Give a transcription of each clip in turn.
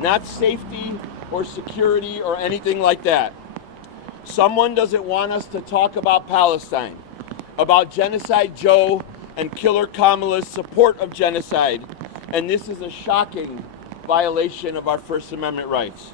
not safety or security or anything like that. Someone doesn't want us to talk about Palestine, about Genocide Joe and Killer Kamala's support of genocide, and this is a shocking violation of our First Amendment rights.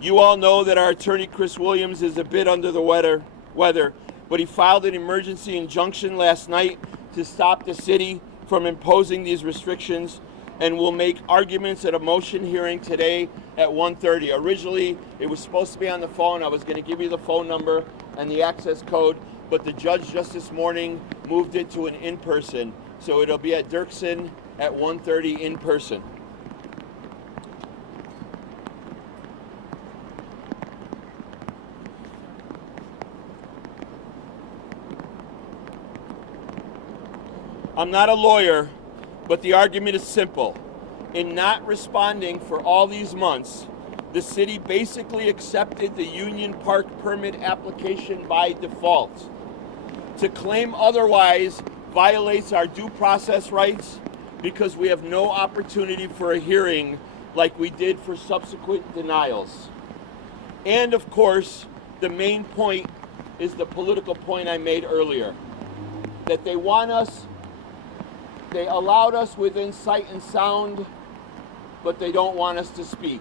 You all know that our attorney Chris Williams is a bit under the weather, but he filed an emergency injunction last night to stop the city from imposing these restrictions, and will make arguments at a motion hearing today at 1:30. Originally, it was supposed to be on the phone. I was going to give you the phone number and the access code, but the judge just this morning moved it to an in-person. So it'll be at Dirksen at 1:30 in person. I'm not a lawyer, but the argument is simple. In not responding for all these months, the city basically accepted the Union Park permit application by default. To claim otherwise violates our due process rights because we have no opportunity for a hearing like we did for subsequent denials. And of course, the main point is the political point I made earlier, that they allowed us within sight and sound, but they don't want us to speak.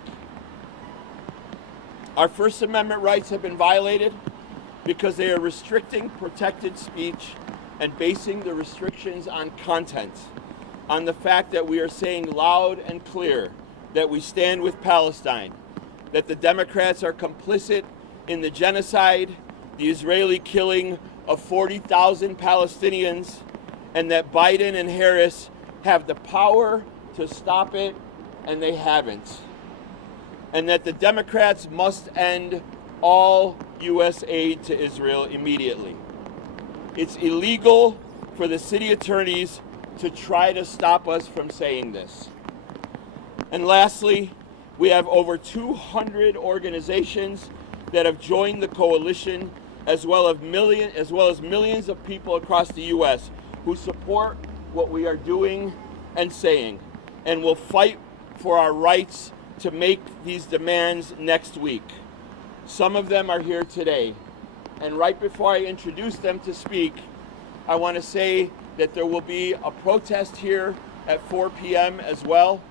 Our First Amendment rights have been violated because they are restricting protected speech and basing the restrictions on content, on the fact that we are saying loud and clear that we stand with Palestine, that the Democrats are complicit in the genocide, the Israeli killing of 40,000 Palestinians, and that Biden and Harris have the power to stop it, and they haven't. And that the Democrats must end all U.S. aid to Israel immediately. It's illegal for the city attorneys to try to stop us from saying this. And lastly, we have over 200 organizations that have joined the coalition, as well as millions of people across the U.S. who support what we are doing and saying, and will fight for our rights to make these demands next week. Some of them are here today. And right before I introduce them to speak, I want to say that there will be a protest here at 4 p.m. as well.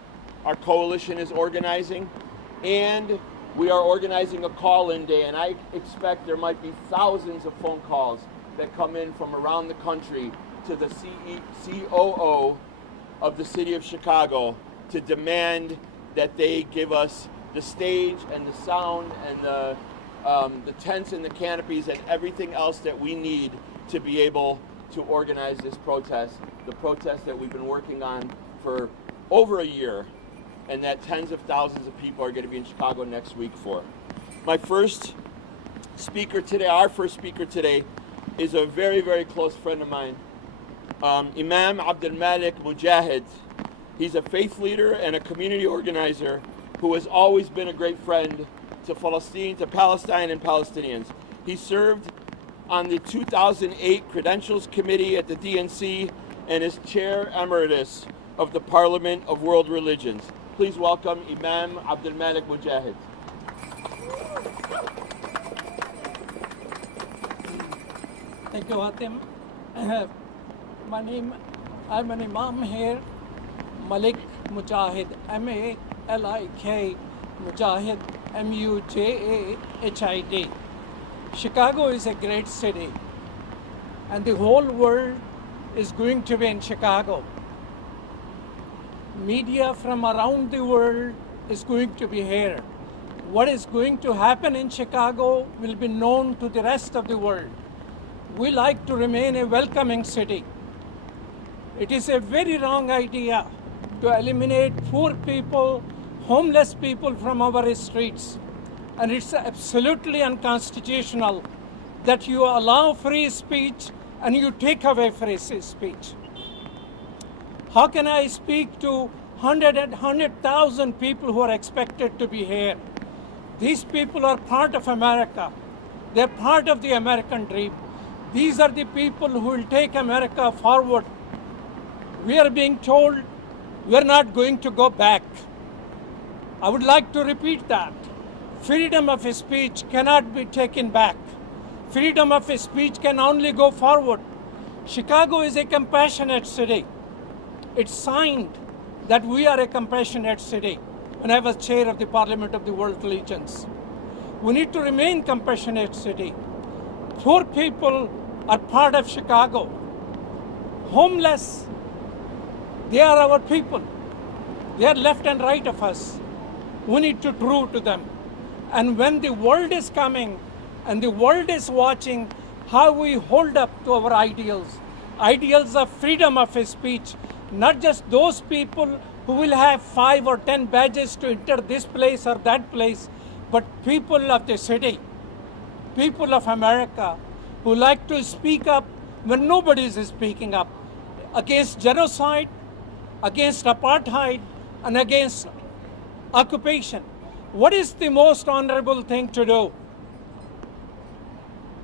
Our coalition is organizing, and we are organizing a call-in day, and I expect there might be thousands of phone calls that come in from around the country to the COO of the city of Chicago to demand that they give us the stage and the sound and the tents and the canopies and everything else that we need to be able to organize this protest, the protest that we've been working on for over a year, and that tens of thousands of people are going to be in Chicago next week for. My first speaker today, our first speaker today, is a very, very close friend of mine, Imam Abdul-Malik Mujahid. He's a faith leader and a community organizer who has always been a great friend to Palestine and Palestinians. He served on the 2008 Credentials Committee at the DNC and is Chair Emeritus of the Parliament of World Religions. Please welcome Imam Abdul-Malik Mujahid. Thank you, Hatim. I'm an Imam here, Malik Mujahid, M-A-L-I-K, Mujahid, M-U-J-A-H-I-D. Chicago is a great city, and the whole world is going to be in Chicago. Media from around the world is going to be here. What is going to happen in Chicago will be known to the rest of the world. We like to remain a welcoming city. It is a very wrong idea to eliminate poor people, homeless people from our streets. And it's absolutely unconstitutional that you allow free speech and you take away free speech. How can I speak to 100,000 people who are expected to be here? These people are part of America. They're part of the American dream. These are the people who will take America forward. We are being told we're not going to go back. I would like to repeat that. Freedom of speech cannot be taken back. Freedom of speech can only go forward. Chicago is a compassionate city. It's signed that we are a compassionate city when I was chair of the Parliament of the World Religions. We need to remain compassionate city. Poor people are part of Chicago. Homeless, they are our people. They are left and right of us. We need to true to them. And when the world is coming and the world is watching how we hold up to our ideals, ideals of freedom of speech, not just those people who will have 5 or 10 badges to enter this place or that place, but people of the city, people of America who like to speak up when nobody is speaking up against genocide, against apartheid, and against occupation. What is the most honorable thing to do?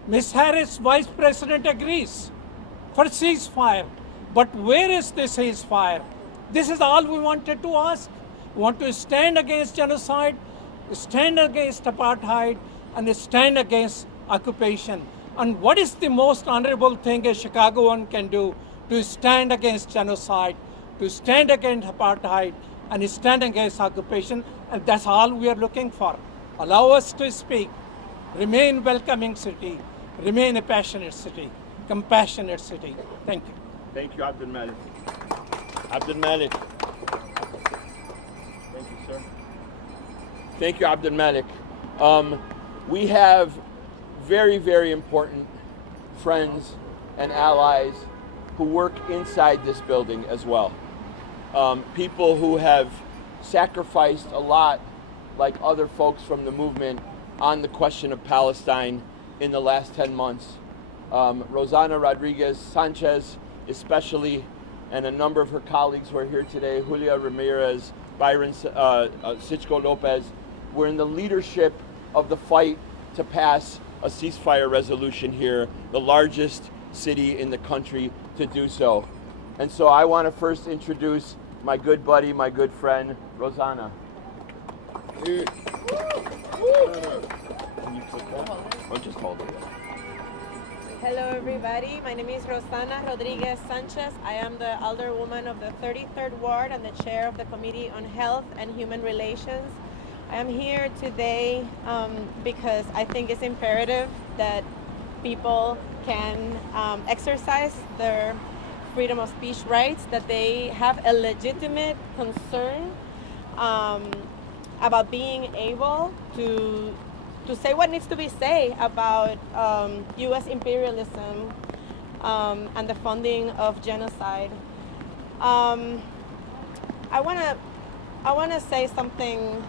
Ms. Harris, Vice President, agrees for ceasefire. But where is the ceasefire? This is all we wanted to ask. We want to stand against genocide, stand against apartheid, and stand against occupation. And what is the most honorable thing a Chicagoan can do to stand against genocide, to stand against apartheid, and stand against occupation? And that's all we are looking for. Allow us to speak. Remain welcoming city. Remain a passionate city, compassionate city. Thank you. Thank you, Abdul Malik. Abdul Malik. Thank you, sir. Thank you, Abdul Malik. We have very, very important friends and allies who work inside this building as well. People who have sacrificed a lot, like other folks from the movement, on the question of Palestine in the last 10 months. Rosanna Rodriguez Sanchez especially, and a number of her colleagues who are here today, Julia Ramirez, Byron Sichko Lopez, were in the leadership of the fight to pass a ceasefire resolution here, the largest city in the country to do so. And so I want to first introduce my good buddy, my good friend, Rosanna. Can you click that? Or just hold it. Hello everybody, my name is Rosanna Rodriguez Sanchez. I am the Alderwoman of the 33rd Ward and the chair of the Committee on Health and Human Relations. I am here today because I think it's imperative that people can exercise their freedom of speech rights, that they have a legitimate concern about being able to say what needs to be said about U.S. imperialism and the funding of genocide. I wanna say something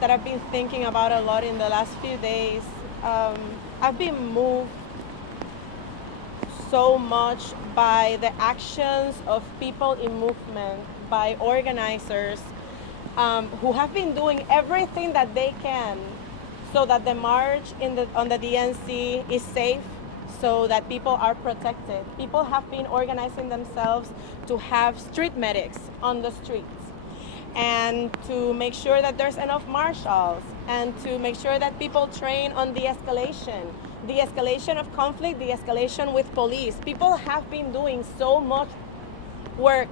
that I've been thinking about a lot in the last few days. I've been moved so much by the actions of people in movement, by organizers who have been doing everything that they can so that the march on the DNC is safe, so that people are protected. People have been organizing themselves to have street medics on the streets, and to make sure that there's enough marshals, and to make sure that people train on de-escalation of conflict, de-escalation with police. People have been doing so much work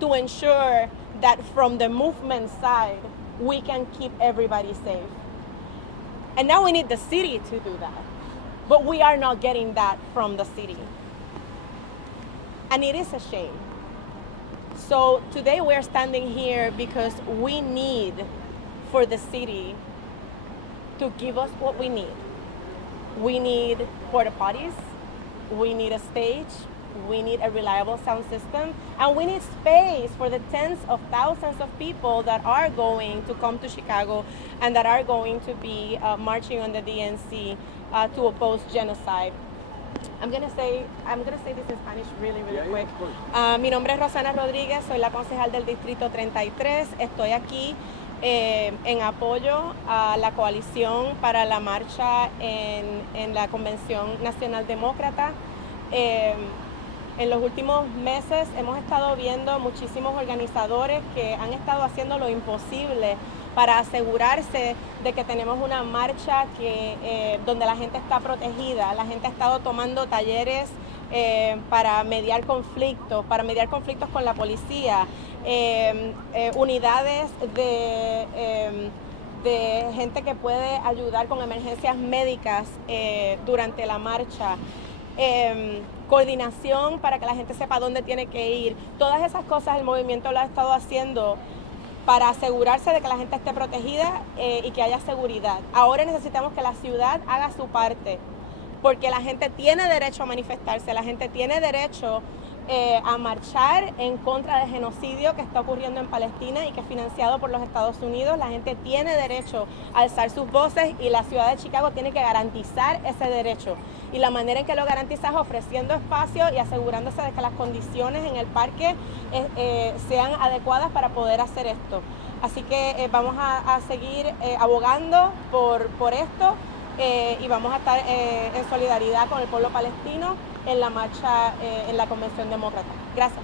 to ensure that from the movement side, we can keep everybody safe. And now we need the city to do that. But we are not getting that from the city. And it is a shame. So today we're standing here because we need for the city to give us what we need. We need porta potties, we need a stage, we need a reliable sound system, and we need space for the tens of thousands of people that are going to come to Chicago and that are going to be marching on the DNC to oppose genocide. I'm gonna say this in Spanish really quick. Mi nombre es Rosanna Rodríguez, soy la concejal del Distrito 33. Estoy aquí en apoyo a la coalición para la marcha en la Convención Nacional Demócrata. En los últimos meses hemos estado viendo muchísimos organizadores que han estado haciendo lo imposible para asegurarse de que tenemos una marcha donde la gente está protegida. La gente ha estado tomando talleres para mediar conflictos con la policía, unidades de gente que puede ayudar con emergencias médicas durante la marcha, coordinación para que la gente sepa dónde tiene que ir. Todas esas cosas el movimiento lo ha estado haciendo para asegurarse de que la gente esté protegida y que haya seguridad. Ahora necesitamos que la ciudad haga su parte, porque la gente tiene derecho a manifestarse, la gente tiene derecho a marchar en contra del genocidio que está ocurriendo en Palestina y que es financiado por los Estados Unidos. La gente tiene derecho a alzar sus voces y la ciudad de Chicago tiene que garantizar ese derecho. Y la manera en que lo garantiza es ofreciendo espacio y asegurándose de que las condiciones en el parque sean adecuadas para poder hacer esto. Así que vamos a seguir abogando por esto y vamos a estar en solidaridad con el pueblo palestino en la marcha, en la Convención Demócrata. Gracias.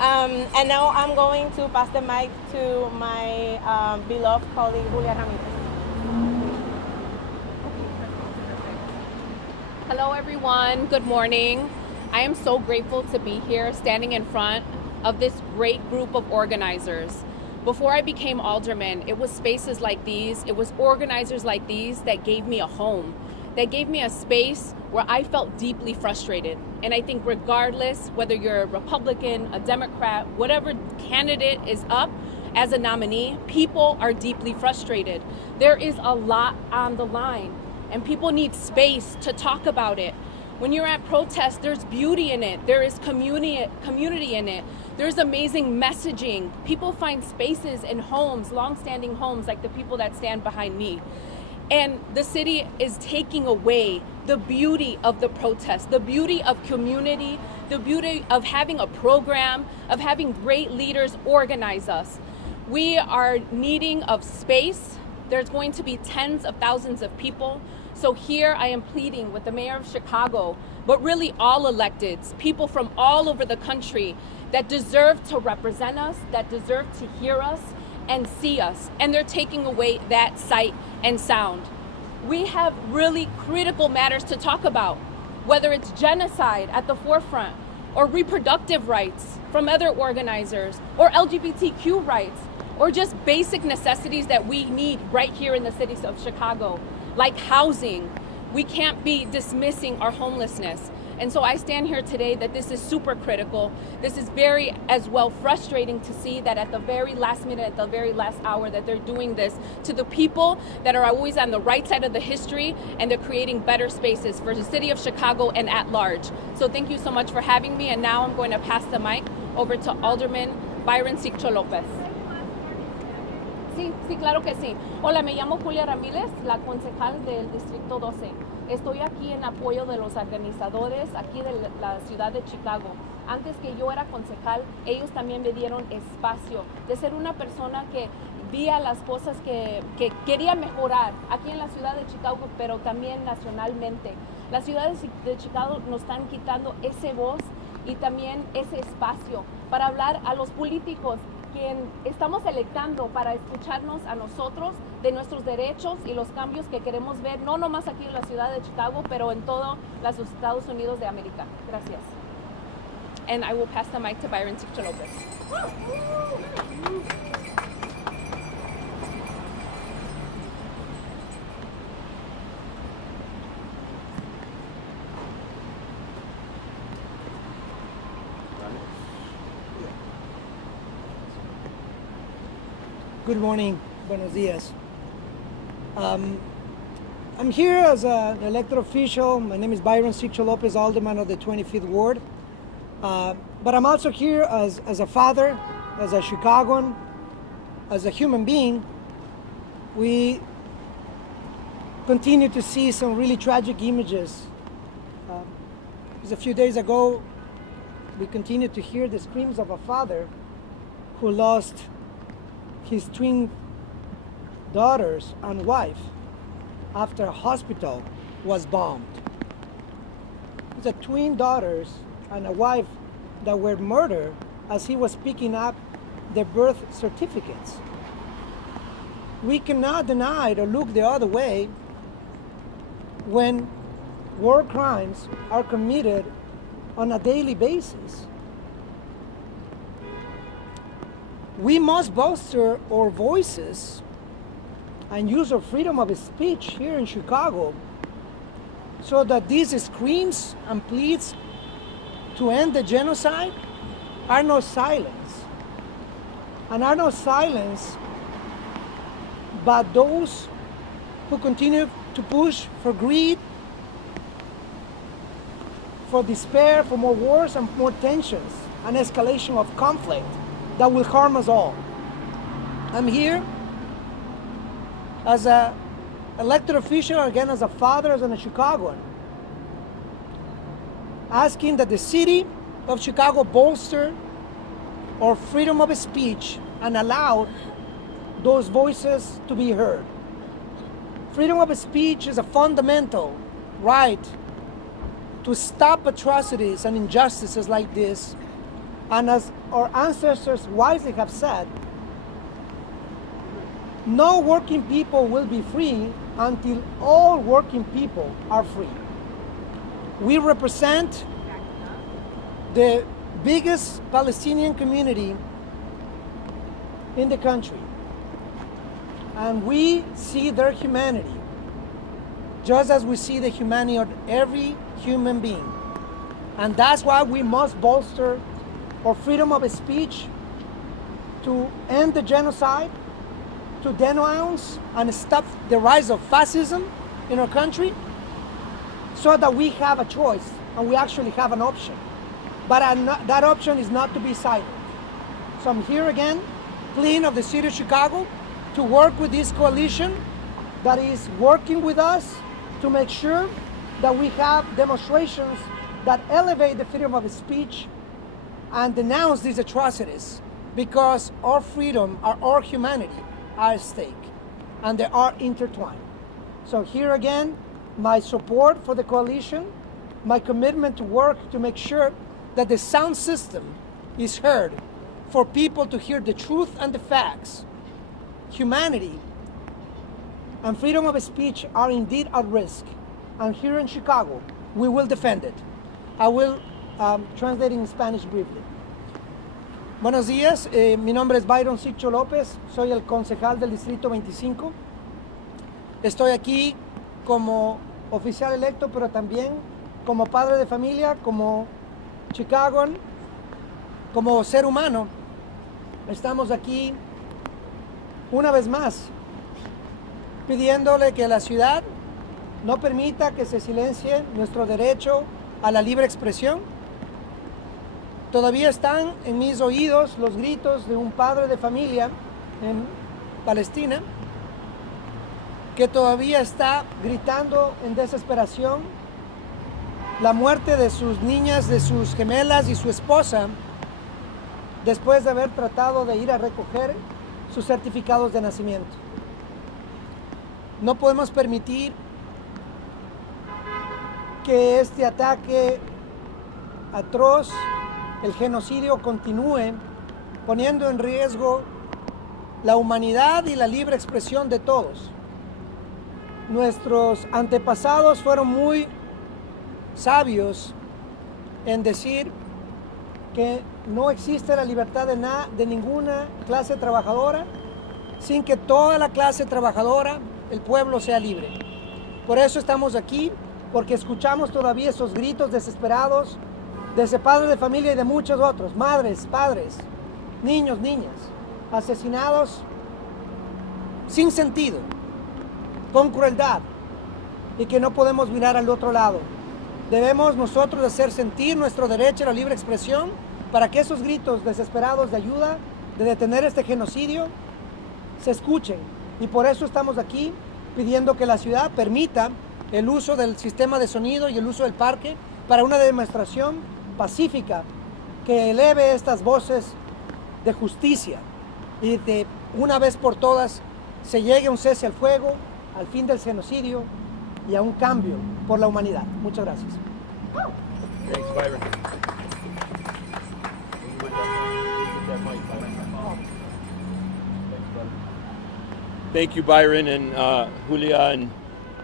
And now I'm going to pass the mic to my beloved colleague, Julia Ramirez. Hello everyone, good morning. I am so grateful to be here standing in front of this great group of organizers. Before I became alderman, it was spaces like these, it was organizers like these that gave me a home, that gave me a space where I felt deeply frustrated. And I think regardless whether you're a Republican, a Democrat, whatever candidate is up as a nominee, people are deeply frustrated. There is a lot on the line and people need space to talk about it. When you're at protests, there's beauty in it. There is community in it. There's amazing messaging. People find spaces in homes, long-standing homes, like the people that stand behind me. And the city is taking away the beauty of the protest, the beauty of community, the beauty of having a program, of having great leaders organize us. We are needing of space. There's going to be tens of thousands of people. So here I am pleading with the mayor of Chicago, but really all electeds, people from all over the country that deserve to represent us, that deserve to hear us and see us. And they're taking away that sight and sound. We have really critical matters to talk about, whether it's genocide at the forefront or reproductive rights from other organizers or LGBTQ rights or just basic necessities that we need right here in the city of Chicago, like housing. We can't be dismissing our homelessness. And so I stand here today that this is super critical. This is very as well frustrating to see that at the very last minute, at the very last hour, that they're doing this to the people that are always on the right side of the history, and they're creating better spaces for the city of Chicago and at large. So thank you so much for having me. And now I'm going to pass the mic over to Alderman Byron Siccho Lopez. Sí, claro que sí. Hola, me llamo Julia Ramírez, la concejal del Distrito 12. Estoy aquí en apoyo de los organizadores aquí de la ciudad de Chicago. Antes que yo era concejal, ellos también me dieron espacio de ser una persona que veía las cosas que quería mejorar aquí en la ciudad de Chicago, pero también nacionalmente. Las ciudades de Chicago nos están quitando ese voz y también ese espacio para hablar a los políticos quien estamos electando para escucharnos a nosotros de nuestros derechos y los cambios que queremos ver, no nomás aquí en la ciudad de Chicago, pero en todos los Estados Unidos de América. Gracias. And I will pass the mic to Byron Siccho Lopez. Good morning, buenos dias. I'm here as an elected official. My name is Byron Siccho Lopez, Alderman of the 25th Ward. But I'm also here as a father, as a Chicagoan, as a human being. We continue to see some really tragic images. Just a few days ago, we continued to hear the screams of a father who lost his twin daughters and wife after a hospital was bombed. The twin daughters and a wife that were murdered as he was picking up the birth certificates. We cannot deny or look the other way when war crimes are committed on a daily basis. We must bolster our voices and use our freedom of speech here in Chicago so that these screams and pleas to end the genocide are not silenced. And are not silenced by those who continue to push for greed, for despair, for more wars and more tensions and escalation of conflict that will harm us all. I'm here as an elected official, again as a father, as a Chicagoan, asking that the city of Chicago bolster our freedom of speech and allow those voices to be heard. Freedom of speech is a fundamental right to stop atrocities and injustices like this. And as our ancestors wisely have said, no working people will be free until all working people are free. We represent the biggest Palestinian community in the country. And we see their humanity, just as we see the humanity of every human being. And that's why we must bolster our freedom of speech to end the genocide, to denounce and stop the rise of fascism in our country, so that we have a choice and we actually have an option. But that option is not to be silent. So I'm here again, pleading of the city of Chicago to work with this coalition that is working with us to make sure that we have demonstrations that elevate the freedom of speech and denounce these atrocities, because our freedom, our humanity are at stake and they are intertwined. So here again, my support for the coalition, my commitment to work to make sure that the sound system is heard for people to hear the truth and the facts. Humanity and freedom of speech are indeed at risk. And here in Chicago, we will defend it. I will translate in Spanish briefly. Buenos días, mi nombre es Byron Sicho López, soy el concejal del Distrito 25. Estoy aquí como oficial electo, pero también como padre de familia, como Chicagoan, como ser humano. Estamos aquí una vez más pidiéndole que la ciudad no permita que se silencie nuestro derecho a la libre expresión. Todavía están en mis oídos los gritos de un padre de familia en Palestina que todavía está gritando en desesperación la muerte de sus niñas, de sus gemelas y su esposa, después de haber tratado de ir a recoger sus certificados de nacimiento. No podemos permitir que este ataque atroz, el genocidio, continúe poniendo en riesgo la humanidad y la libre expresión de todos. Nuestros antepasados fueron muy sabios en decir que no existe la libertad de ninguna clase trabajadora sin que toda la clase trabajadora, el pueblo, sea libre. Por eso estamos aquí, porque escuchamos todavía esos gritos desesperados de ese padre de familia y de muchos otros, madres, padres, niños, niñas, asesinados sin sentido, con crueldad, y que no podemos mirar al otro lado. Debemos nosotros hacer sentir nuestro derecho a la libre expresión para que esos gritos desesperados de ayuda, de detener este genocidio, se escuchen. Y por eso estamos aquí pidiendo que la ciudad permita el uso del sistema de sonido y el uso del parque para una demostración pacífica que eleve estas voces de justicia y de una vez por todas se llegue a un cese al fuego, al fin del genocidio y a un cambio por la humanidad. Muchas gracias. Thanks, Byron. Thank you, Byron, and Julia and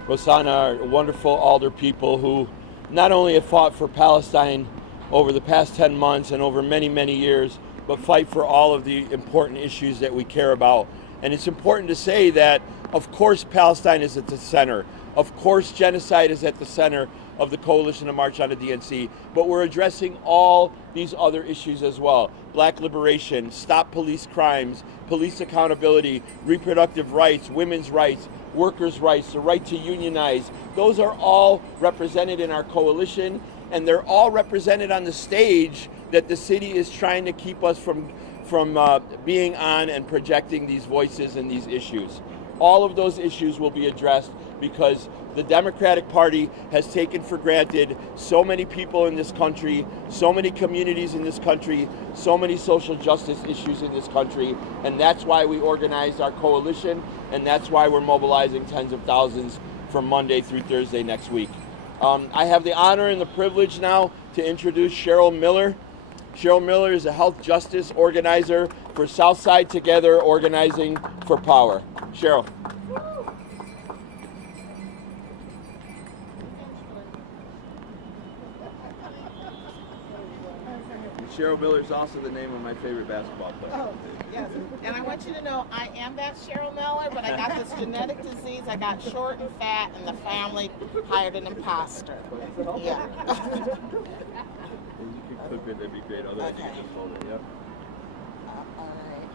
Rosanna are wonderful alder people who not only have fought for Palestine over the past 10 months and over many, many years, but fight for all of the important issues that we care about. And it's important to say that, of course, Palestine is at the center. Of course, genocide is at the center of the Coalition to March on the DNC, but we're addressing all these other issues as well. Black liberation, stop police crimes, police accountability, reproductive rights, women's rights, workers' rights, the right to unionize. Those are all represented in our coalition, and they're all represented on the stage that the city is trying to keep us from being on and projecting these voices and these issues. All of those issues will be addressed because the Democratic Party has taken for granted so many people in this country, so many communities in this country, so many social justice issues in this country, and that's why we organized our coalition, and that's why we're mobilizing tens of thousands from Monday through Thursday next week. I have the honor and the privilege now to introduce Cheryl Miller. Cheryl Miller is a health justice organizer for Southside Together Organizing for Power. Cheryl. Cheryl Miller is also the name of my favorite basketball player. Oh, yes. And I want you to know I am that Cheryl Miller, but I got this genetic disease. I got short and fat, and the family hired an imposter. Yeah. If you could clip it, that'd be great. Otherwise, you can just hold it. Yep. All right.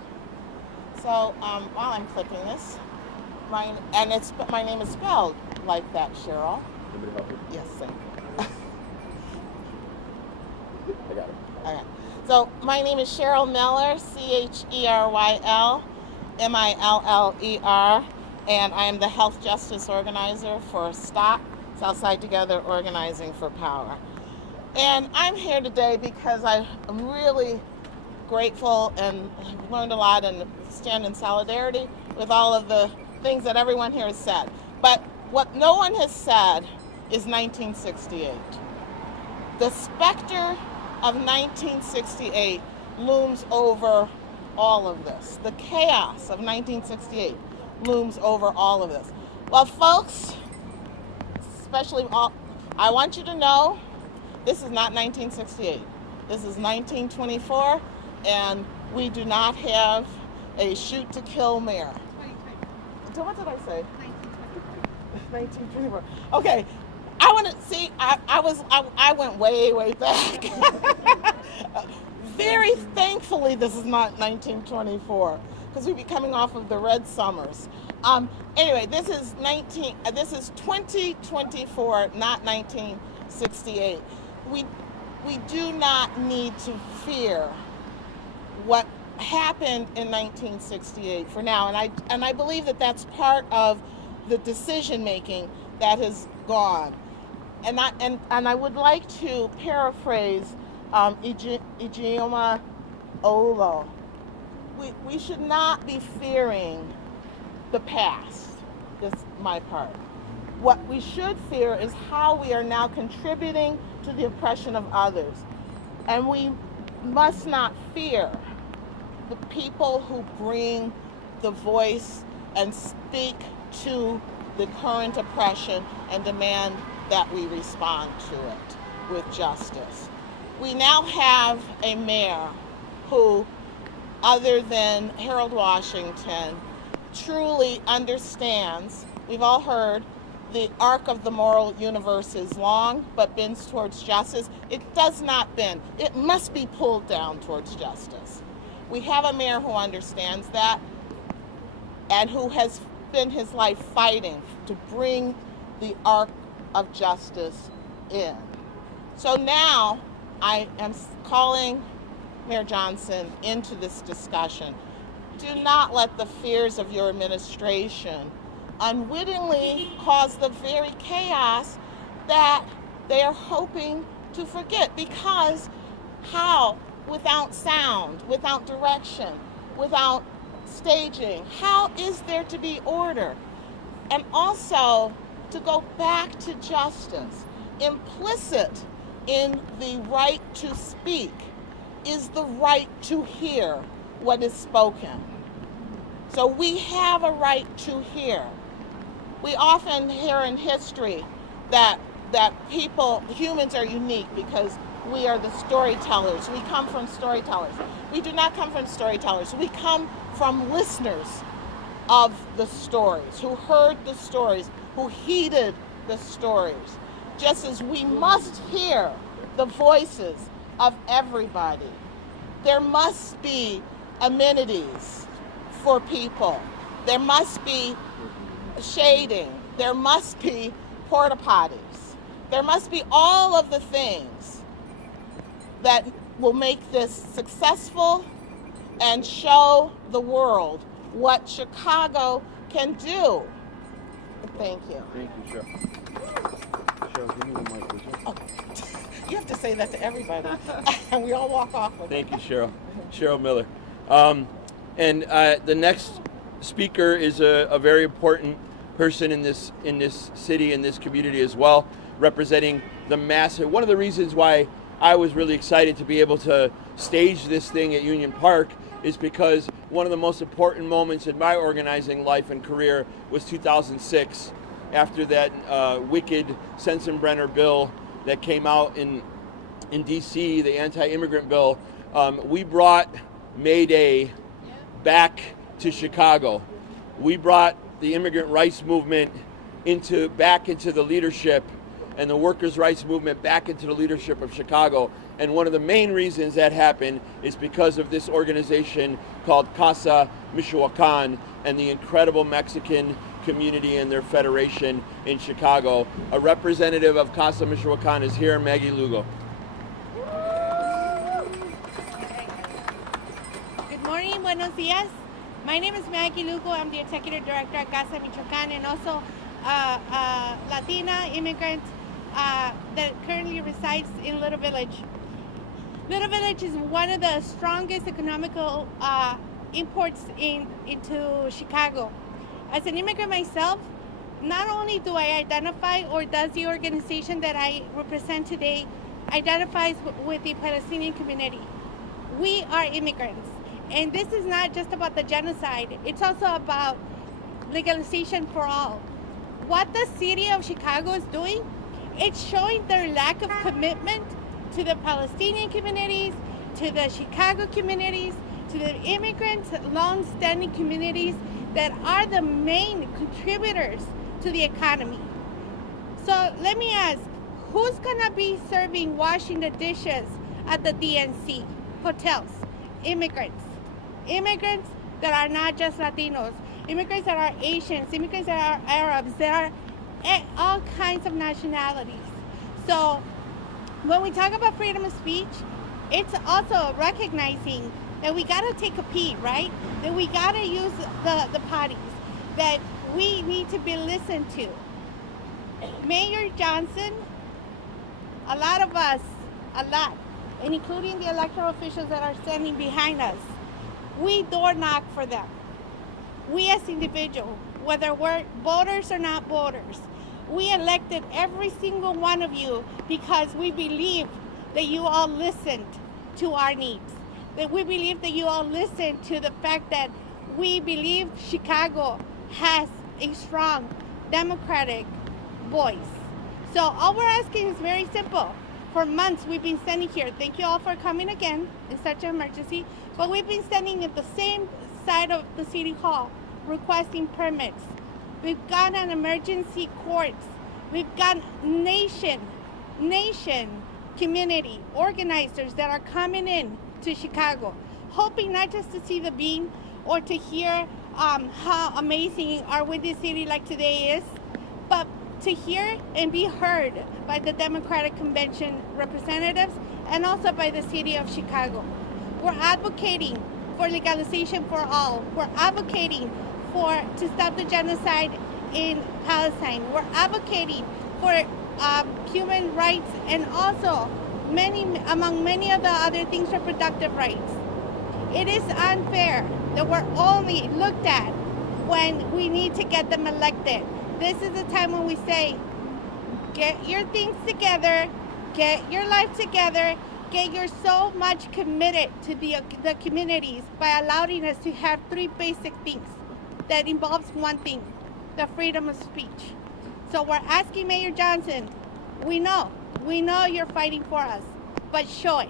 So while I'm clipping this, my name is spelled like that, Cheryl. Anybody help you? Yes, thank you. I got it. Okay. So my name is Cheryl Miller, CHERYL MILLER, and I am the health justice organizer for STOP, Southside Together Organizing for Power. And I'm here today because I'm really grateful and have learned a lot and stand in solidarity with all of the things that everyone here has said. But what no one has said is 1968. The specter of 1968 looms over all of this. The chaos of 1968 looms over all of this. Well, folks, especially I want you to know this is not 1968. This is 1924, and we do not have a shoot to kill mayor. So what did I say? 1924. Okay. I want to see. I went way back. Very thankfully, this is not 1924 because we'd be coming off of the Red Summers. Anyway, this is 2024, not 1968. We do not need to fear what happened in 1968 for now, and I believe that that's part of the decision making that has gone. And I would like to paraphrase Ijeoma Olo. We should not be fearing the past. Is my part. What we should fear is how we are now contributing to the oppression of others. And we must not fear the people who bring the voice and speak to the current oppression and demand that we respond to it with justice. We now have a mayor who, other than Harold Washington, truly understands. We've all heard the arc of the moral universe is long, but bends towards justice. It does not bend. It must be pulled down towards justice. We have a mayor who understands that and who has spent his life fighting to bring the arc of justice in. So now I am calling Mayor Johnson into this discussion. Do not let the fears of your administration unwittingly cause the very chaos that they are hoping to forget. Because how, without sound, without direction, without staging, how is there to be order? And also, to go back to justice, implicit in the right to speak is the right to hear what is spoken. So we have a right to hear. We often hear in history that humans are unique because we are the storytellers. We come from storytellers. We do not come from storytellers. We come from listeners of the stories, who heard the stories, who heeded the stories. Just as we must hear the voices of everybody. There must be amenities for people. There must be shading. There must be porta potties. There must be all of the things that will make this successful and show the world what Chicago can do. Thank you. Thank you, Cheryl. Cheryl, give me the mic, would you? Oh, you have to say that to everybody, and we all walk off with Thank you, Cheryl. Cheryl Miller. And the next speaker is a very important person in this city, in this community as well, representing the massive. One of the reasons why I was really excited to be able to stage this thing at Union Park is because one of the most important moments in my organizing life and career was 2006, after that wicked Sensenbrenner bill that came out in DC, the anti-immigrant bill. We brought May Day back to Chicago. We brought the immigrant rights movement back into the leadership, and the workers' rights movement back into the leadership of Chicago. And one of the main reasons that happened is because of this organization called Casa Michoacan and the incredible Mexican community and their federation in Chicago. A representative of Casa Michoacan is here, Maggie Lugo. Good morning, buenos dias. My name is Maggie Lugo. I'm the executive director at Casa Michoacan and also a Latina immigrant that currently resides in Little Village. Little Village is one of the strongest economical imports into Chicago. As an immigrant myself, not only do I identify, or does the organization that I represent today identifies with the Palestinian community. We are immigrants, and this is not just about the genocide, it's also about legalization for all. What the city of Chicago is doing, it's showing their lack of commitment to the Palestinian communities, to the Chicago communities, to the immigrant long-standing communities that are the main contributors to the economy. So let me ask, who's gonna be washing the dishes at the DNC hotels? Immigrants. Immigrants that are not just Latinos, immigrants that are Asians, immigrants that are Arabs, that are all kinds of nationalities. So when we talk about freedom of speech, it's also recognizing that we gotta take a pee, right? That we gotta use the potties, that we need to be listened to. Mayor Johnson, a lot of us, and including the electoral officials that are standing behind us, we door knock for them. We as individuals, whether we're voters or not voters, we elected every single one of you because we believe that you all listened to our needs. That we believe that you all listened to the fact that we believe Chicago has a strong democratic voice. So all we're asking is very simple. For months we've been standing here. Thank you all for coming again in such an emergency. But we've been standing at the same side of the city hall requesting permits. We've got an emergency courts. We've got nation community organizers that are coming in to Chicago, hoping not just to see the beam or to hear how amazing our Windy City like today is, but to hear and be heard by the Democratic Convention representatives and also by the city of Chicago. We're advocating for legalization for all. We're advocating to stop the genocide in Palestine. We're advocating for human rights and also among many of the other things, reproductive rights. It is unfair that we're only looked at when we need to get them elected. This is the time when we say, get your things together, get your life together, Gay, you're so much committed to the communities by allowing us to have three basic things that involves one thing, the freedom of speech. So we're asking Mayor Johnson, we know you're fighting for us, but show it.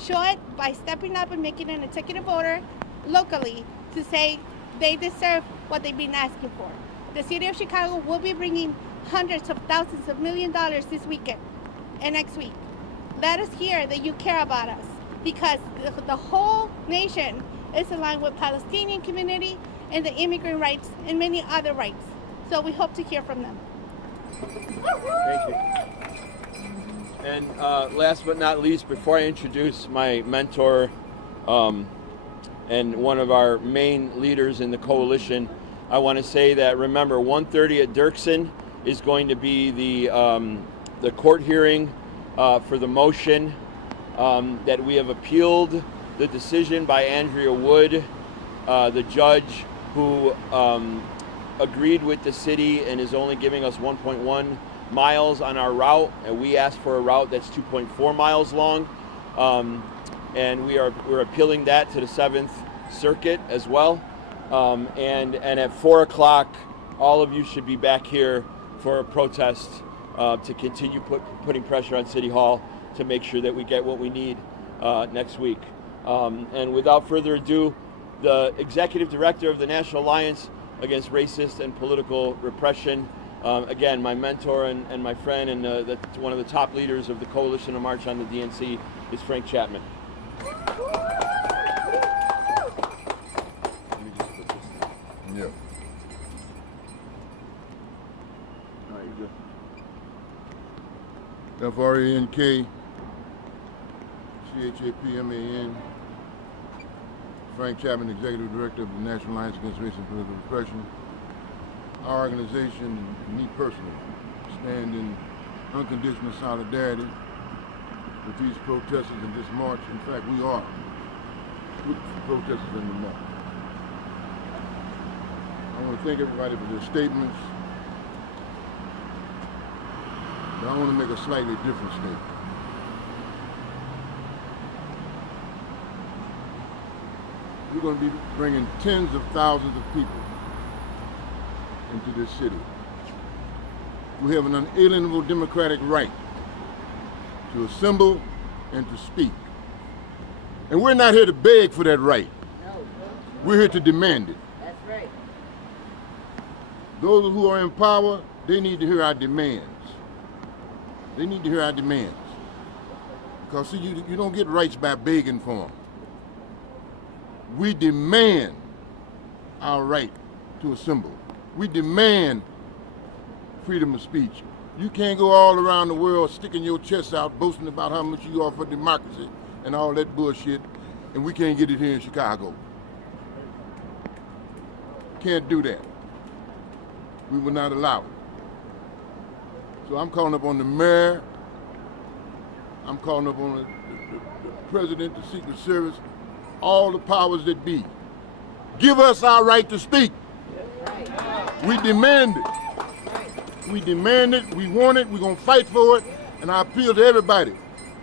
Show it by stepping up and making an executive order locally to say they deserve what they've been asking for. The city of Chicago will be bringing hundreds of thousands of $millions this weekend and next week. Let us hear that you care about us, because the whole nation is aligned with Palestinian community and the immigrant rights and many other rights. So we hope to hear from them. Thank you. And last but not least, before I introduce my mentor and one of our main leaders in the coalition, I want to say that, remember, 1:30 at Dirksen is going to be the court hearing for the motion that we have appealed the decision by Andrea Wood, the judge who agreed with the city and is only giving us 1.1 miles on our route, and we asked for a route that's 2.4 miles long, and we're appealing that to the 7th Circuit as well, and at 4 o'clock all of you should be back here for a protest to continue putting pressure on City Hall to make sure that we get what we need next week. And without further ado, the Executive Director of the National Alliance Against Racist and Political Repression, again, my mentor and my friend and one of the top leaders of the Coalition to March on the DNC is Frank Chapman. Yeah. All right, you're good. FRANK, CHAPMAN, Frank Chapman, Executive Director of the National Alliance Against Race and Political Repression. Our organization, and me personally, stand in unconditional solidarity with these protesters in this march. In fact, we are with the protesters in the march. I want to thank everybody for their statements, but I want to make a slightly different statement. We're going to be bringing tens of thousands of people into this city. We have an unalienable democratic right to assemble and to speak. And we're not here to beg for that right. We're here to demand it. That's right. Those who are in power, they need to hear our demands. They need to hear our demands. Because see, you don't get rights by begging for them. We demand our right to assemble. We demand freedom of speech. You can't go all around the world sticking your chest out, boasting about how much you are for democracy and all that bullshit, and we can't get it here in Chicago. Can't do that. We will not allow it. So I'm calling up on the mayor, I'm calling up on the president, the Secret Service, all the powers that be. Give us our right to speak. We demand it. We demand it, we want it, we're gonna fight for it, and I appeal to everybody.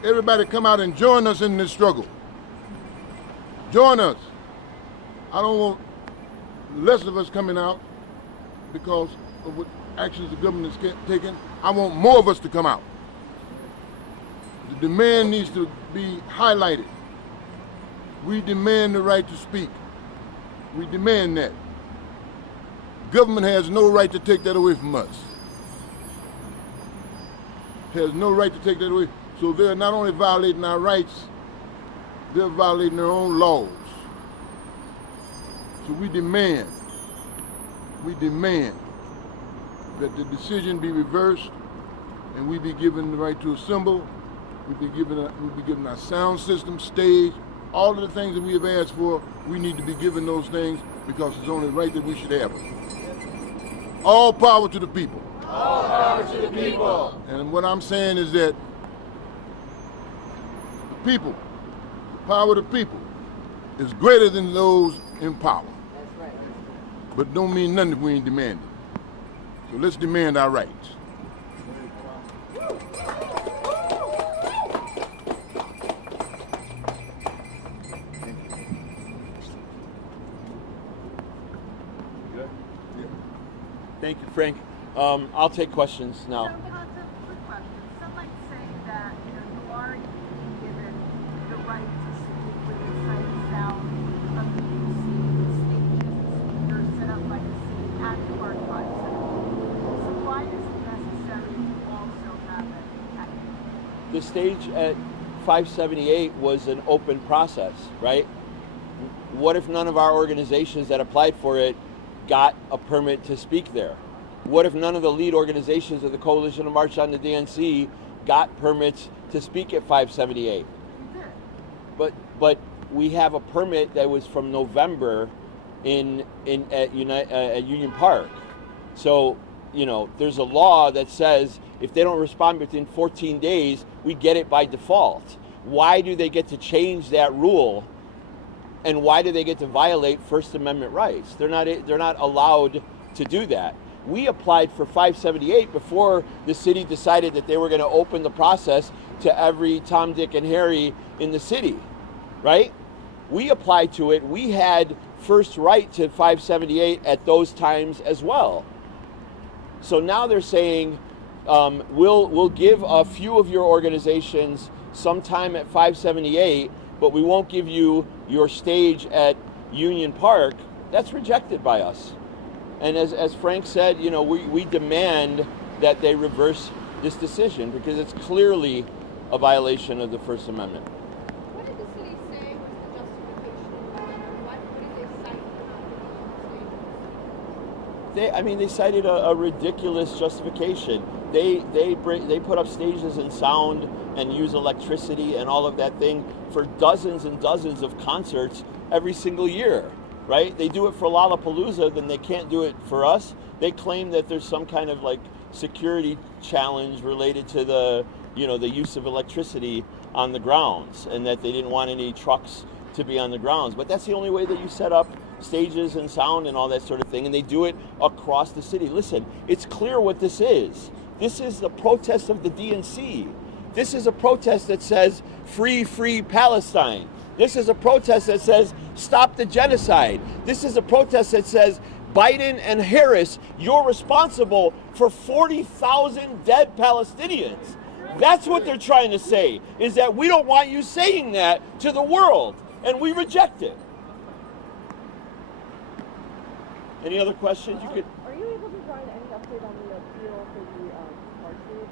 Everybody come out and join us in this struggle. Join us. I don't want less of us coming out because of what actions the government is taking. I want more of us to come out. The demand needs to be highlighted. We demand the right to speak. We demand that. Government has no right to take that away from us. Has no right to take that away. So they're not only violating our rights, they're violating their own laws. So we demand that the decision be reversed and we be given the right to assemble. We be given our sound system, stage, all of the things that we have asked for. We need to be given those things because it's only right that we should have them. All power to the people. All power to the people. And what I'm saying is that the people, the power of the people, is greater than those in power. That's right. But don't mean nothing if we ain't demanding. So let's demand our rights. Thank you, Frank. I'll take questions now. So, it's a quick question. Some might say that you are being given the right to speak with the sight and sound of the stages and speakers set up by the city at the Park 578. So why is it necessary to also have it at The stage at 578 was an open process, right? What if none of our organizations that applied for it got a permit to speak there? What if none of the lead organizations of the Coalition to March on the DNC got permits to speak at 578? But we have a permit that was from November at Union Park. So, there's a law that says if they don't respond within 14 days, we get it by default. Why do they get to change that rule? And why do they get to violate First Amendment rights? They're not allowed to do that. We applied for 578 before the city decided that they were going to open the process to every Tom, Dick, and Harry in the city, right? We applied to it. We had first right to 578 at those times as well. So now they're saying we'll give a few of your organizations some time at 578, but we won't give you your stage at Union Park. That's rejected by us. And as Frank said, we demand that they reverse this decision because it's clearly a violation of the First Amendment. What did the city say was the justification? What did they cite for not doing They cited a ridiculous justification. They put up stages and sound and use electricity and all of that thing for dozens and dozens of concerts every single year. Right? They do it for Lollapalooza, then they can't do it for us. They claim that there's some kind of security challenge related to the use of electricity on the grounds, and that they didn't want any trucks to be on the grounds. But that's the only way that you set up stages and sound and all that sort of thing, and they do it across the city. Listen, it's clear what this is. This is the protest of the DNC. This is a protest that says free, free Palestine. This is a protest that says, stop the genocide. This is a protest that says, Biden and Harris, you're responsible for 40,000 dead Palestinians. That's what they're trying to say, is that we don't want you saying that to the world, and we reject it. Any other questions? Are you able to provide any update on the appeal for the marches?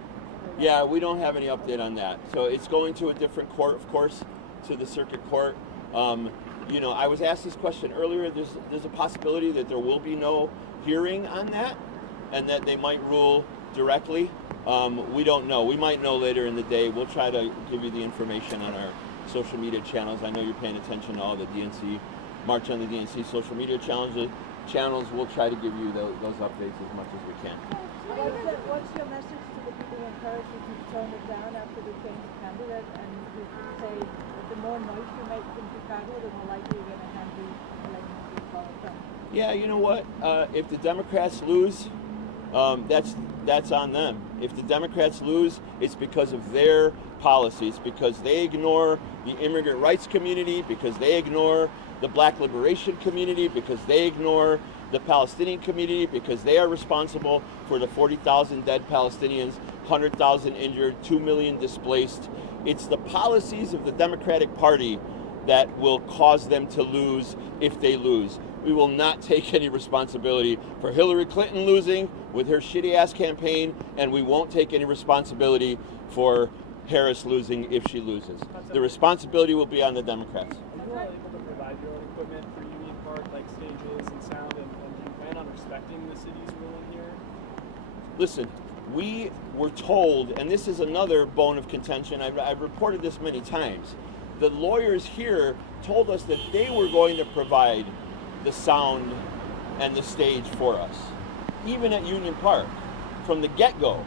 Yeah, we don't have any update on that. So it's going to a different court, of course, to the circuit court. I was asked this question earlier. There's a possibility that there will be no hearing on that, and that they might rule directly. We don't know. We might know later in the day. We'll try to give you the information on our social media channels. I know you're paying attention to all the DNC, March on the DNC social media channels. We'll try to give you those updates as much as we can. What's your message to the people who encourage you to tone it down after they change the candidate, and you say that the more noise you make in Chicago, the more likely you're going to have the election to Donald Trump? Yeah, you know what? If the Democrats lose, that's on them. If the Democrats lose, it's because of their policies, because they ignore the immigrant rights community, because they ignore the black liberation community, because they ignore the Palestinian community, because they are responsible for the 40,000 dead Palestinians, 100,000 injured, 2 million displaced. It's the policies of the Democratic Party that will cause them to lose if they lose. We will not take any responsibility for Hillary Clinton losing with her shitty ass campaign, and we won't take any responsibility for Harris losing if she loses. The responsibility will be on the Democrats. Are you all able to provide your own equipment for Union Park, like stages and sound, and do you plan on respecting the city's ruling here? Listen, we were told, and this is another bone of contention, I've reported this many times, the lawyers here told us that they were going to provide the sound and the stage for us, even at Union Park, from the get-go.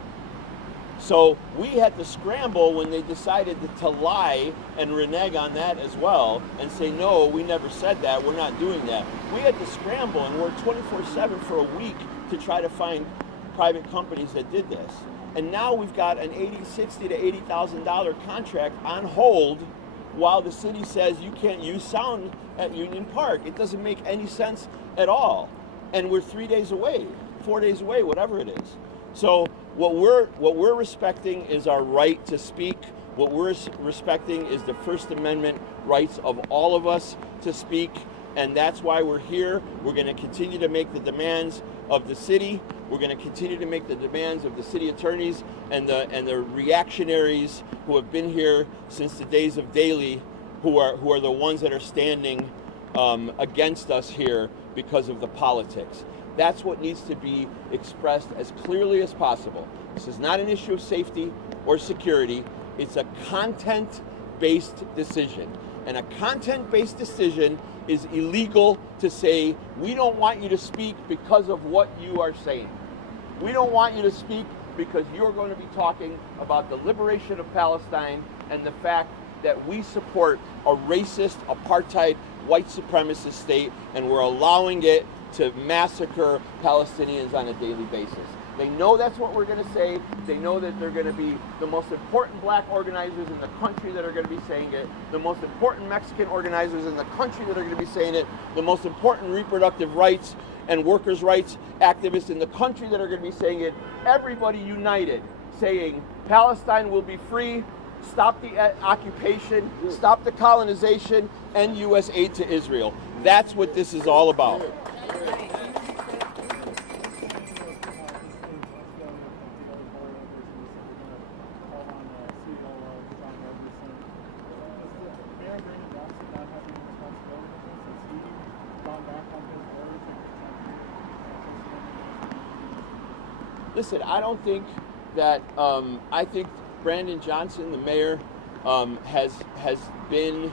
So we had to scramble when they decided to lie and renege on that as well and say, no, we never said that, we're not doing that. We had to scramble and work 24/7 for a week to try to find private companies that did this. And now we've got an $60,000 to $80,000 contract on hold while the city says you can't use sound at Union Park. It doesn't make any sense at all. And we're 3 days away 4 days away, whatever it is. So what we're respecting is our right to speak. What we're respecting is the First Amendment rights of all of us to speak, and that's why we're here. We're going to continue to make the demands of the city. We're going to continue to make the demands of the city attorneys and the reactionaries who have been here since the days of Daley, who are the ones that are standing against us here because of the politics. That's what needs to be expressed as clearly as possible. This is not an issue of safety or security. It's a content-based decision. And a content-based decision is illegal to say, we don't want you to speak because of what you are saying. We don't want you to speak because you're going to be talking about the liberation of Palestine and the fact that we support a racist, apartheid, white supremacist state, and we're allowing it to massacre Palestinians on a daily basis. They know that's what we're going to say. They know that they're going to be the most important black organizers in the country that are going to be saying it, the most important Mexican organizers in the country that are going to be saying it, the most important reproductive rights and workers' rights activists in the country that are going to be saying it. Everybody united, saying Palestine will be free, stop the occupation, stop the colonization, and U.S. aid to Israel. That's what this is all about. Listen, I don't think that, I think Brandon Johnson, the mayor, has been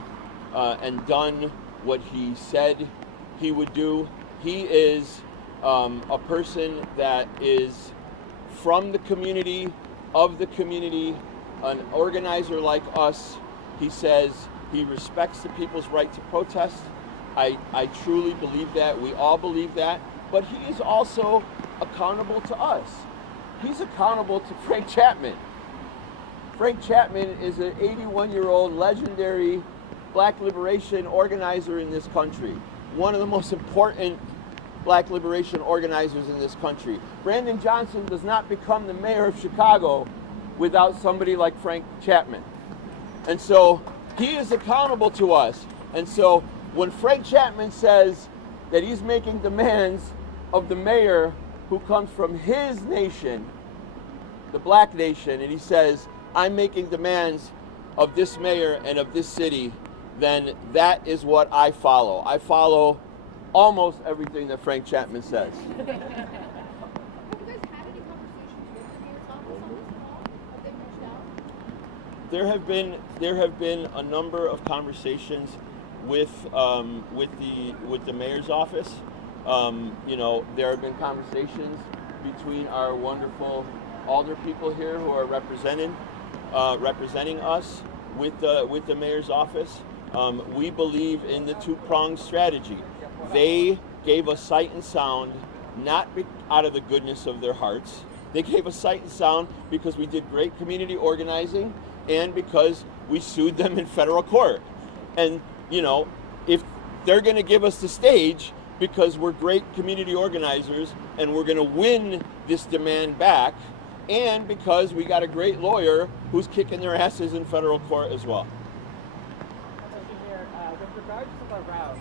and done what he said he would do. He is a person that is from the community, of the community, an organizer like us. He says he respects the people's right to protest. I truly believe that. We all believe that. But he is also accountable to us. He's accountable to Frank Chapman. Frank Chapman is an 81-year-old legendary black liberation organizer in this country. One of the most important black liberation organizers in this country. Brandon Johnson does not become the mayor of Chicago without somebody like Frank Chapman. And so he is accountable to us. And so when Frank Chapman says that he's making demands of the mayor who comes from his nation, the black nation, and he says, I'm making demands of this mayor and of this city, then that is what I follow. I follow almost everything that Frank Chapman says. Have you guys had any conversations with the mayor's office on this call? Have they reached out? There have been a number of conversations with the mayor's office. There have been conversations between our wonderful alder people here who are representing us with the mayor's office. We believe in the two-pronged strategy. They gave us sight and sound, not out of the goodness of their hearts. They gave us sight and sound because we did great community organizing and because we sued them in federal court. And, if they're going to give us the stage because we're great community organizers and we're going to win this demand back, and because we got a great lawyer who's kicking their asses in federal court as well. With regards to the route,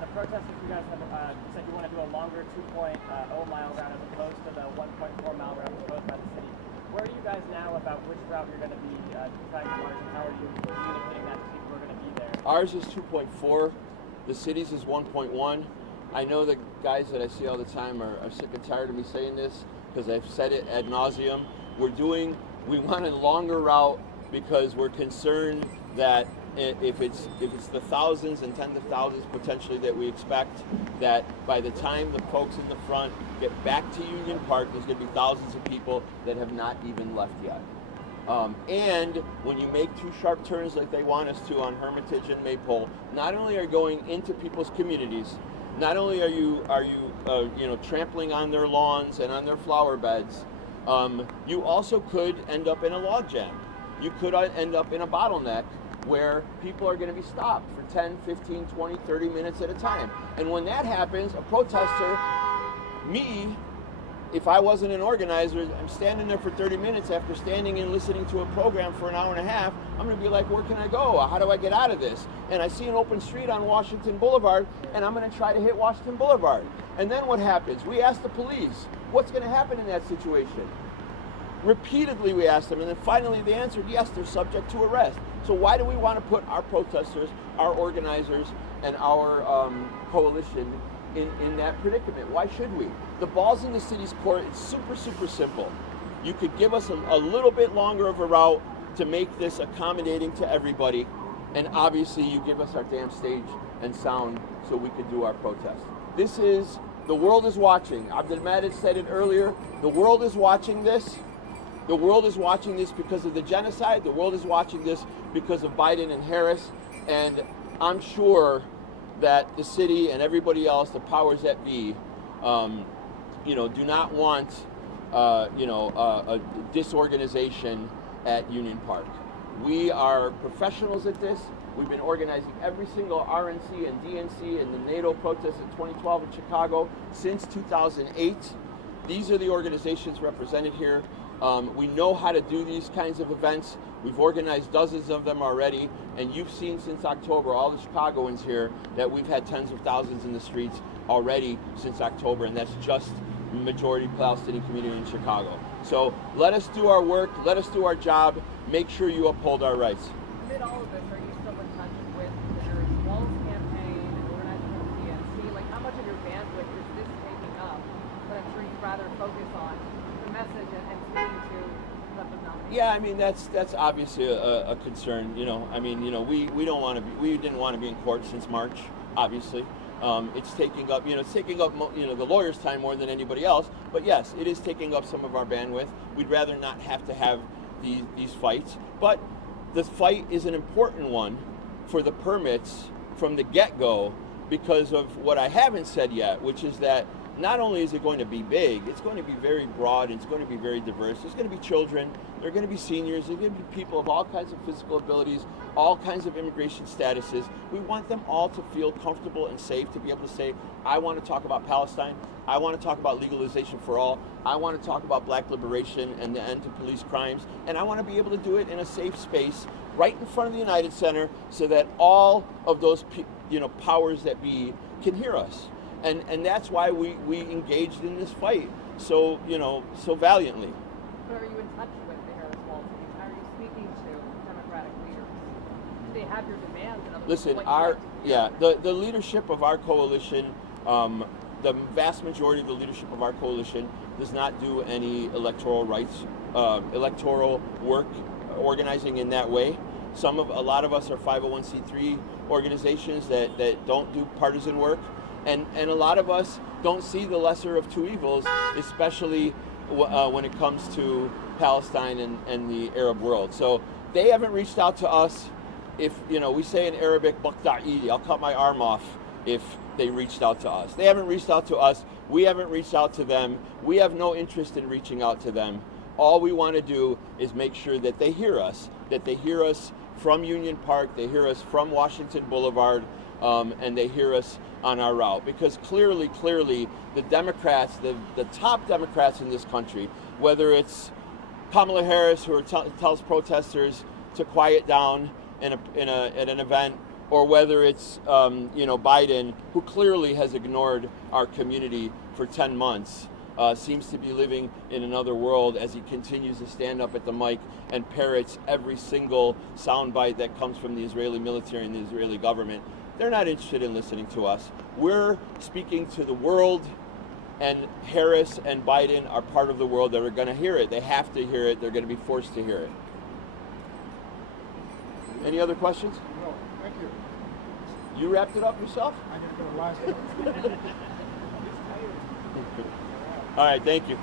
the protesters, you guys have said you want to do a longer 2.0 mile route as opposed to the 1.4 mile route proposed by the city. Where are you guys now about which route you're going to be trying to march, and how are you communicating that to people who are going to be there? Ours is 2.4. The city's is 1.1. I know the guys that I see all the time are sick and tired of me saying this because I've said it ad nauseum. We want a longer route because we're concerned that if it's the thousands and tens of thousands potentially that we expect, that by the time the folks in the front get back to Union Park, there's going to be thousands of people that have not even left yet. And when you make two sharp turns like they want us to on Hermitage and Maypole, not only are you going into people's communities, not only are you trampling on their lawns and on their flower beds, you also could end up in a logjam. You could end up in a bottleneck where people are going to be stopped for 10, 15, 20, 30 minutes at a time. And when that happens, a protester, me, if I wasn't an organizer, I'm standing there for 30 minutes after standing and listening to a program for an hour and a half, I'm going to be like, where can I go? How do I get out of this? And I see an open street on Washington Boulevard, and I'm going to try to hit Washington Boulevard. And then what happens? We ask the police, what's going to happen in that situation? Repeatedly we asked them, and then finally they answered, yes, they're subject to arrest. So why do we want to put our protesters, our organizers, and our coalition in that predicament? Why should we? The ball's in the city's court. It's super, super simple. You could give us a little bit longer of a route to make this accommodating to everybody, and obviously you give us our damn stage and sound so we could do our protest. This is, the world is watching. Alderman said it earlier, the world is watching this. The world is watching this because of the genocide. The world is watching this because of Biden and Harris, and I'm sure that the city and everybody else, the powers that be, do not want, a disorganization at Union Park. We are professionals at this. We've been organizing every single RNC and DNC and the NATO protest in 2012 in Chicago since 2008. These are the organizations represented here. We know how to do these kinds of events. We've organized dozens of them already, and you've seen since October, all the Chicagoans here, that we've had tens of thousands in the streets already since October, and that's just the majority Palestinian community in Chicago. So let us do our work, let us do our job, make sure you uphold our rights. Amid all of this, are you still in touch with the Terrorist Walls campaign and organizing for the DNC? Like, how much of your bandwidth is this taking up? But I'm sure you'd rather focus on the message and speaking to let them know. Yeah, I mean that's obviously a concern. We don't want to be. We didn't want to be in court since March. Obviously, it's taking up. The lawyer's time more than anybody else. But yes, it is taking up some of our bandwidth. We'd rather not have to have these fights. But the fight is an important one for the permits from the get-go because of what I haven't said yet, which is that not only is it going to be big, it's going to be very broad, and it's going to be very diverse. There's going to be children, there are going to be seniors, there are going to be people of all kinds of physical abilities, all kinds of immigration statuses. We want them all to feel comfortable and safe to be able to say, I want to talk about Palestine, I want to talk about legalization for all, I want to talk about black liberation and the end to police crimes, and I want to be able to do it in a safe space right in front of the United Center so that all of those powers that be can hear us. And that's why we engaged in this fight so valiantly. But are you in touch with the Harris Walls? How are you speaking to Democratic leaders? Do they have your demands? Listen, the leadership of our coalition, the vast majority of the leadership of our coalition does not do any electoral work, organizing in that way. A lot of us are 501c3 organizations that don't do partisan work. And a lot of us don't see the lesser of two evils, especially when it comes to Palestine and the Arab world. So they haven't reached out to us. If, we say in Arabic, Baqta'idi, I'll cut my arm off if they reached out to us. They haven't reached out to us. We haven't reached out to them. We have no interest in reaching out to them. All we want to do is make sure that they hear us from Union Park, they hear us from Washington Boulevard, and they hear us on our route, because clearly the Democrats, the top Democrats in this country, whether it's Kamala Harris, who tells protesters to quiet down at an event, or whether it's Biden, who clearly has ignored our community for 10 months, seems to be living in another world as he continues to stand up at the mic and parrots every single soundbite that comes from the Israeli military and the Israeli government. They're not interested in listening to us. We're speaking to the world, and Harris and Biden are part of the world that are going to hear it. They have to hear it. They're going to be forced to hear it. Any other questions? No, thank you. You wrapped it up yourself? I didn't go last. All right, thank you.